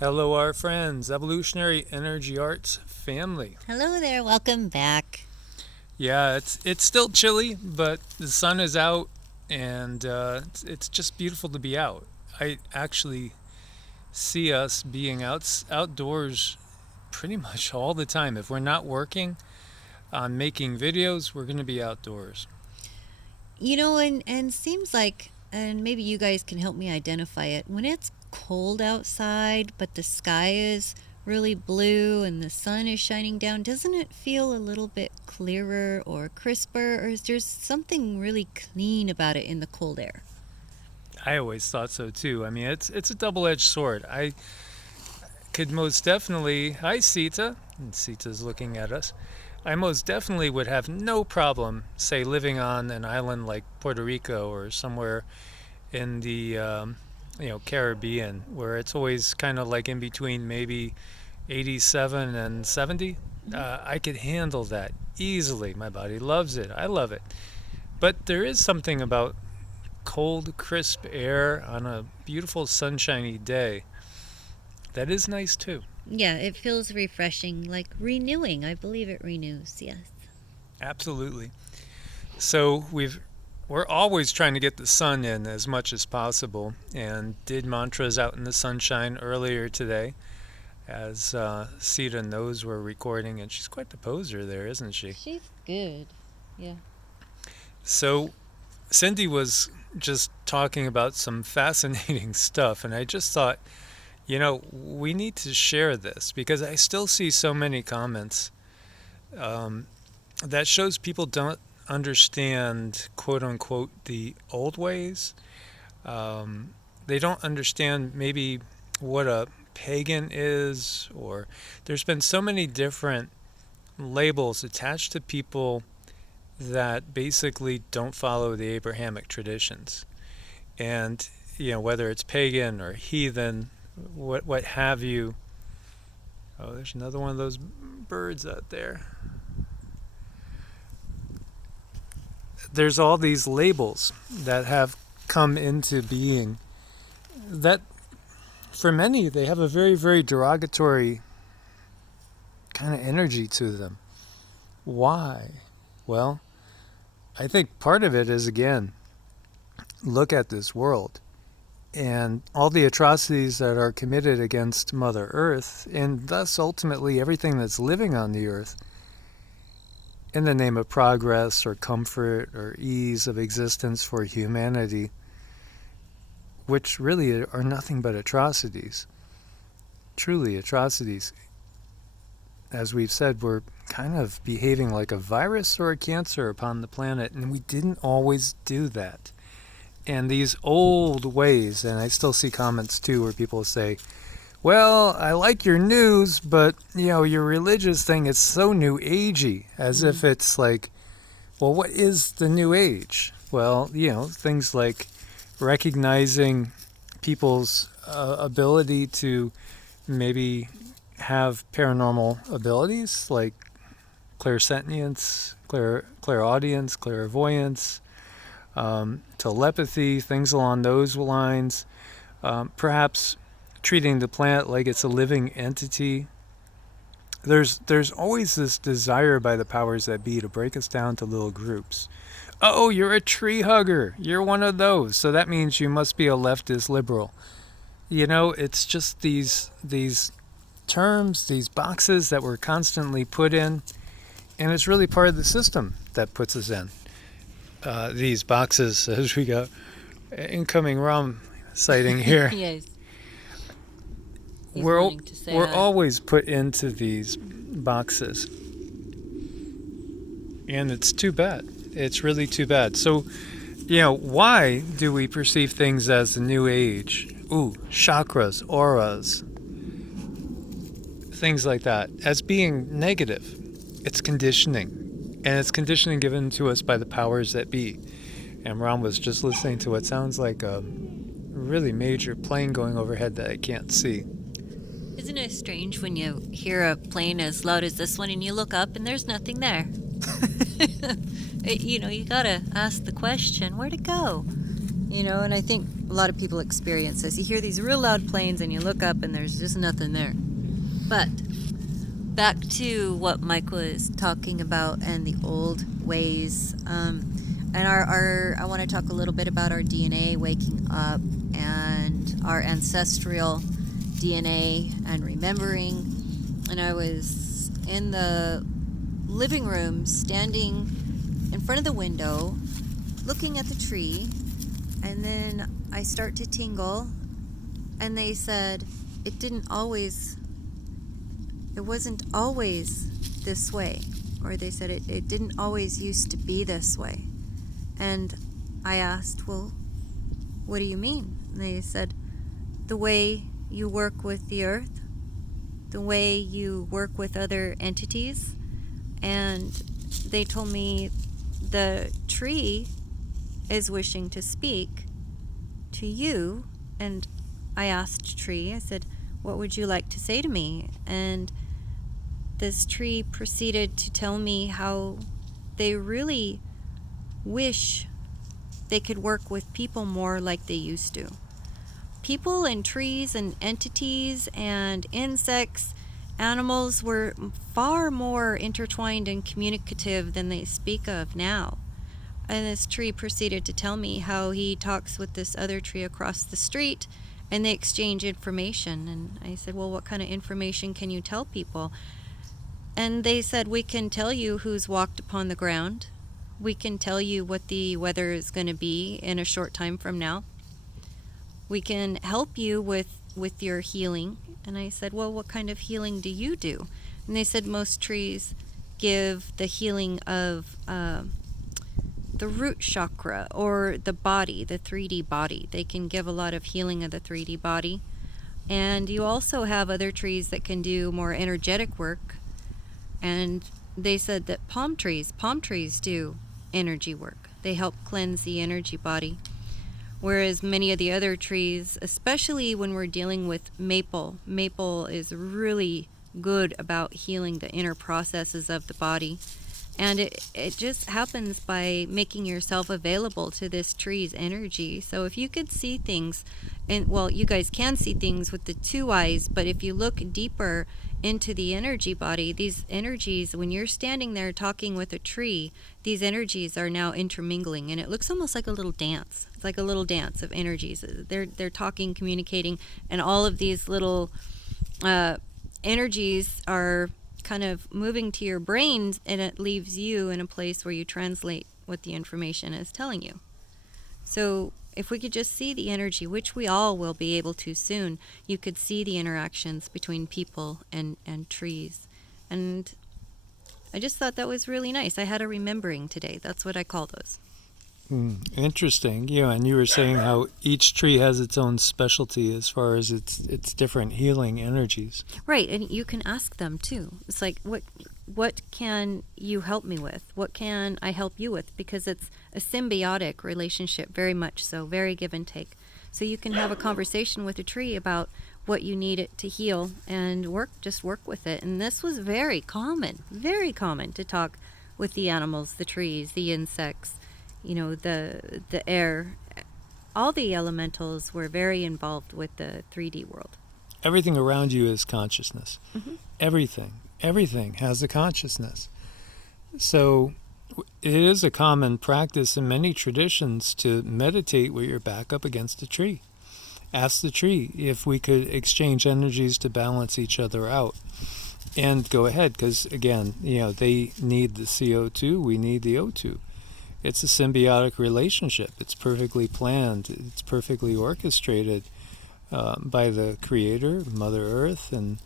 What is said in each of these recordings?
Hello, our friends, Evolutionary Energy Arts family. Hello there, welcome back. Yeah, it's still chilly, but the sun is out, and it's just beautiful to be out. I actually see us being outdoors pretty much all the time. If we're not working on making videos, we're going to be outdoors. And seems like, and maybe you guys can help me identify it, when it's cold outside, but the sky is really blue and the sun is shining down, doesn't it feel a little bit clearer or crisper, or is there something really clean about it in the cold air? I always thought so too. I mean, it's a double-edged sword. I could most definitely. Hi, Sita. And Sita's looking at us. I most definitely would have no problem, say, living on an island like Puerto Rico or somewhere in the Caribbean, where it's always kind of like in between maybe 87 and 70. I could handle that easily. My body loves it. I love it. But there is something about cold, crisp air on a beautiful, sunshiny day that is nice too. Yeah, it feels refreshing, like renewing. I believe it renews, yes. Absolutely. So we're always trying to get the sun in as much as possible, and did mantras out in the sunshine earlier today, as Sita knows we're recording, and she's quite the poser there, isn't she? She's good, yeah. So Cindy was just talking about some fascinating stuff, and I just thought, we need to share this because I still see so many comments that shows people don't understand, quote unquote, the old ways. They don't understand maybe what a pagan is, or there's been so many different labels attached to people that basically don't follow the Abrahamic traditions. And, whether it's pagan or heathen, what have you. Oh, there's another one of those birds out there. There's all these labels that have come into being that for many they have a very, very derogatory kind of energy to them. Why? Well, I think part of it is, again, look at this world and all the atrocities that are committed against Mother Earth, and thus ultimately everything that's living on the earth, in the name of progress or comfort or ease of existence for humanity, which really are nothing but atrocities. Truly atrocities. As we've said, we're kind of behaving like a virus or a cancer upon the planet, and we didn't always do that. And these old ways, and I still see comments too where people say, well, I like your news, but, your religious thing is so new agey, as if it's like, well, what is the new age? Well, things like recognizing people's ability to maybe have paranormal abilities, like clairsentience, clairaudience, clairvoyance, telepathy, things along those lines. Perhaps treating the planet like it's a living entity. There's always this desire by the powers that be to break us down to little groups. Oh, you're a tree hugger. You're one of those. So that means you must be a leftist liberal. It's just these terms, these boxes that we're constantly put in, and it's really part of the system that puts us in these boxes. As we got incoming ROM sighting here. Yes. We're always put into these boxes, and it's too bad. It's really too bad. So, why do we perceive things as the new age? Chakras, auras, things like that, as being negative. It's conditioning, and it's conditioning given to us by the powers that be. And Ron was just listening to what sounds like a really major plane going overhead that I can't see. Isn't it strange when you hear a plane as loud as this one and you look up and there's nothing there? You gotta ask the question, where'd it go? And I think a lot of people experience this. You hear these real loud planes and you look up and there's just nothing there. But back to what Mike was talking about and the old ways. And I want to talk a little bit about our DNA waking up and our ancestral DNA and remembering. And I was in the living room, standing in front of the window, looking at the tree, and then I start to tingle, and they said it wasn't always this way, or they said it didn't always used to be this way. And I asked, well, what do you mean? And they said, the way you work with the earth, the way you work with other entities. And they told me the tree is wishing to speak to you. And I asked tree, I said, what would you like to say to me? And this tree proceeded to tell me how they really wish they could work with people more like they used to. People and trees and entities and insects, animals were far more intertwined and communicative than they speak of now. And this tree proceeded to tell me how he talks with this other tree across the street and they exchange information. And I said, well, what kind of information can you tell people? And they said, we can tell you who's walked upon the ground. We can tell you what the weather is going to be in a short time from now. We can help you with your healing. And I said, well, what kind of healing do you do? And they said most trees give the healing of the root chakra or the body, the 3D body. They can give a lot of healing of the 3D body. And you also have other trees that can do more energetic work. And they said that palm trees do energy work. They help cleanse the energy body. Whereas many of the other trees, especially when we're dealing with maple is really good about healing the inner processes of the body. And it just happens by making yourself available to this tree's energy. So if you could see things, and well, you guys can see things with the two eyes, but if you look deeper into the energy body, these energies, when you're standing there talking with a tree, these energies are now intermingling, and it looks almost like a little dance. It's like a little dance of energies. They're talking, communicating, and all of these little energies are kind of moving to your brains, and it leaves you in a place where you translate what the information is telling you. So if we could just see the energy, which we all will be able to soon, you could see the interactions between people and trees. And I just thought that was really nice. I had a remembering today. That's what I call those. Interesting. Yeah, and you were saying how each tree has its own specialty as far as its different healing energies. Right, and you can ask them too. It's like, what can you help me with? What can I help you with? Because it's a symbiotic relationship, very much so, very give and take. So you can have a conversation with a tree about what you need it to heal and work with it. And this was very common to talk with the animals, the trees, the insects, the air. All the elementals were very involved with the 3D world. Everything around you is consciousness. Mm-hmm. Everything has a consciousness. So it is a common practice in many traditions to meditate with your back up against a tree. Ask the tree if we could exchange energies to balance each other out. And go ahead, because again, they need the CO2, we need the O2. It's a symbiotic relationship. It's perfectly planned. It's perfectly orchestrated by the Creator, Mother Earth, and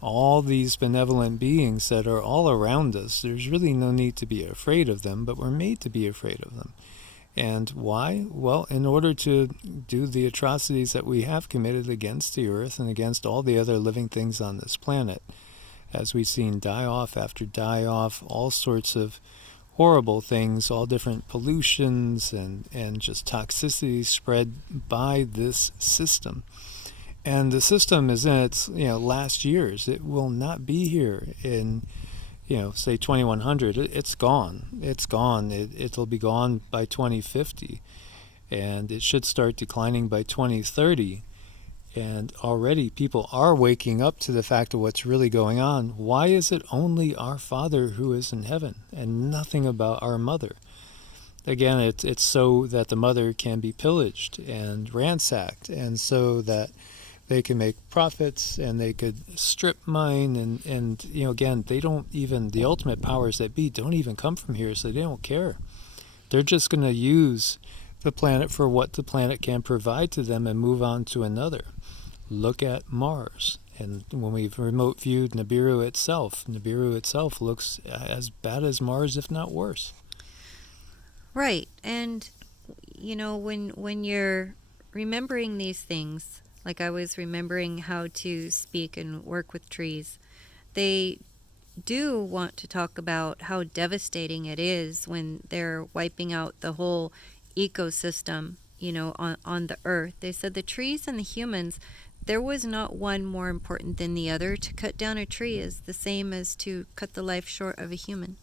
all these benevolent beings that are all around us. There's really no need to be afraid of them, but we're made to be afraid of them. And why? Well, in order to do the atrocities that we have committed against the Earth and against all the other living things on this planet. As we've seen die off after die off, all sorts of horrible things, all different pollutions and just toxicity spread by this system. And the system is in its last years. It will not be here in say 2100. It's gone. It'll be gone by 2050. and it should start declining by 2030. And already people are waking up to the fact of what's really going on. Why is it only our Father who is in heaven and nothing about our mother? Again, it's so that the mother can be pillaged and ransacked, and so that they can make profits and they could strip mine, and again, they don't even, the ultimate powers that be don't even come from here, so they don't care. They're just going to use the planet for what the planet can provide to them and move on to another. Look at Mars. And when we've remote viewed Nibiru itself looks as bad as Mars, if not worse. Right. And when you're remembering these things, like I was remembering how to speak and work with trees, they do want to talk about how devastating it is when they're wiping out the whole ecosystem, on the earth. They said the trees and the humans, there was not one more important than the other. To cut down a tree is the same as to cut the life short of a human.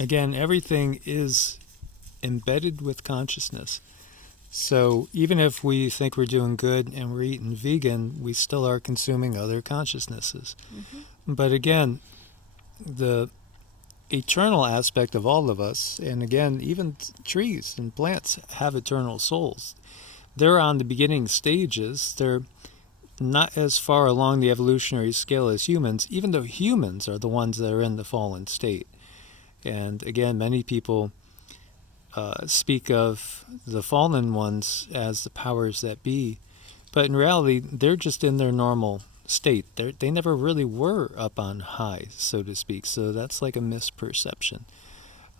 Again, everything is embedded with consciousness. So even if we think we're doing good and we're eating vegan, we still are consuming other consciousnesses. Mm-hmm. But again, the eternal aspect of all of us, and again, even trees and plants have eternal souls. They're on the beginning stages. They're not as far along the evolutionary scale as humans, even though humans are the ones that are in the fallen state. And again, many people speak of the fallen ones as the powers that be, but in reality, they're just in their normal state. They never really were up on high, so to speak. So that's like a misperception.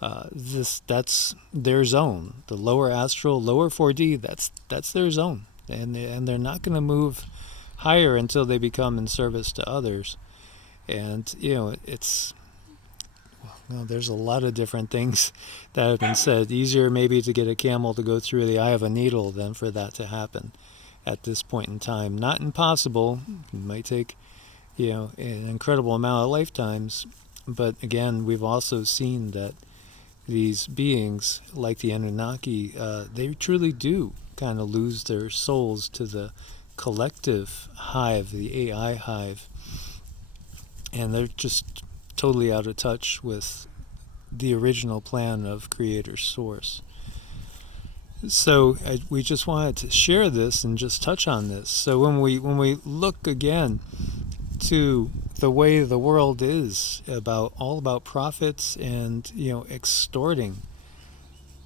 That's their zone. The lower astral, lower 4D. That's their zone, and they're not going to move higher until they become in service to others. And it's. Well, there's a lot of different things that have been said. Easier maybe to get a camel to go through the eye of a needle than for that to happen at this point in time. Not impossible. It might take, an incredible amount of lifetimes. But again, we've also seen that these beings, like the Anunnaki, they truly do kind of lose their souls to the collective hive, the AI hive. And they're just totally out of touch with the original plan of Creator Source. So we just wanted to share this and just touch on this. So when we look again to the way the world is all about profits and extorting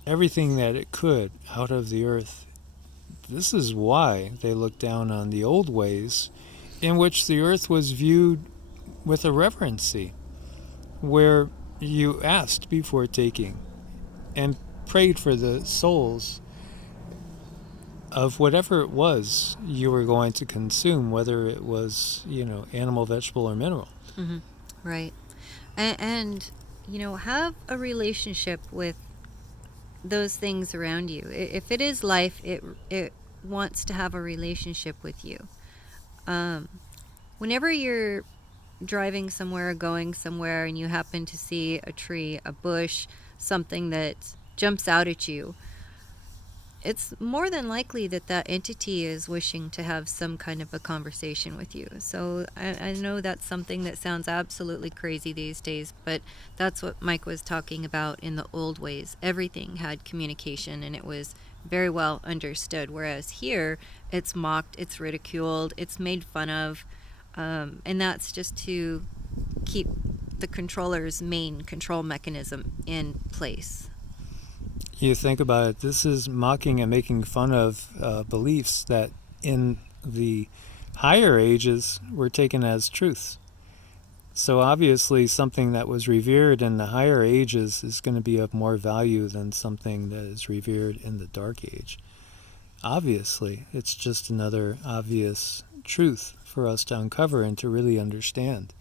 everything that it could out of the earth, this is why they look down on the old ways in which the earth was viewed with a reverency, where you asked before taking and prayed for the souls of whatever it was you were going to consume, whether it was, animal, vegetable, or mineral. Mm-hmm. Right. And have a relationship with those things around you. If it is life, it wants to have a relationship with you. Whenever you're driving somewhere, going somewhere, and you happen to see a tree, a bush, something that jumps out at you, it's more than likely that that entity is wishing to have some kind of a conversation with you. So I know that's something that sounds absolutely crazy these days, but that's what Mike was talking about in the old ways. Everything had communication and it was very well understood, whereas here it's mocked, it's ridiculed, it's made fun of, and that's just to keep the controller's main control mechanism in place. You think about it, this is mocking and making fun of beliefs that in the higher ages were taken as truths. So obviously something that was revered in the higher ages is going to be of more value than something that is revered in the dark age. Obviously, it's just another obvious truth for us to uncover and to really understand.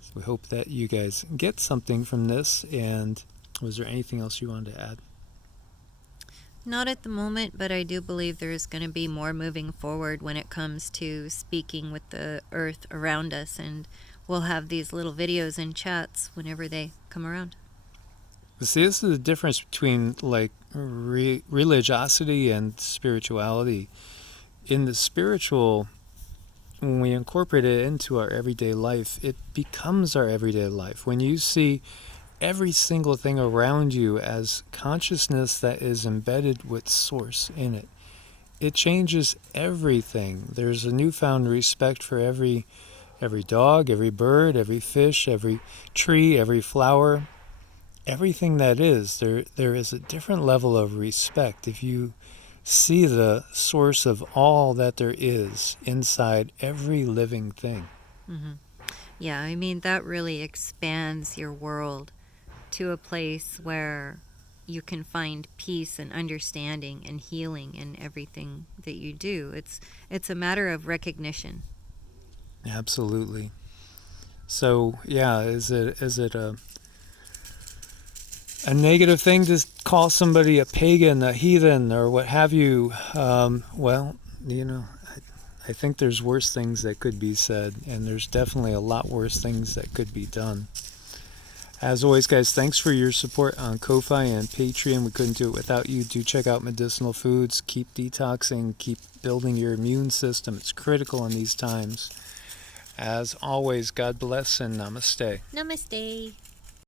So we hope that you guys get something from this. And was there anything else you wanted to add? Not at the moment, but I do believe there's going to be more moving forward when it comes to speaking with the earth around us, and we'll have these little videos and chats whenever they come around. See, this is the difference between like religiosity and spirituality. In the spiritual, when we incorporate it into our everyday life, it becomes our everyday life. When you see every single thing around you as consciousness that is embedded with source in it, it changes everything. There's a newfound respect for every dog, every bird, every fish, every tree, every flower, everything that is. There is a different level of respect if you see the source of all that there is inside every living thing. Mm-hmm. Yeah, I mean, that really expands your world to a place where you can find peace and understanding and healing in everything that you do. It's a matter of recognition. Absolutely. So yeah, is it a negative thing to call somebody a pagan, a heathen, or what have you? Well, you know, I think there's worse things that could be said, and there's definitely a lot worse things that could be done. As always, guys, thanks for your support on Ko-Fi and Patreon. We couldn't do it without you. Do check out Medicinal Foods. Keep detoxing. Keep building your immune system. It's critical in these times. As always, God bless and namaste. Namaste.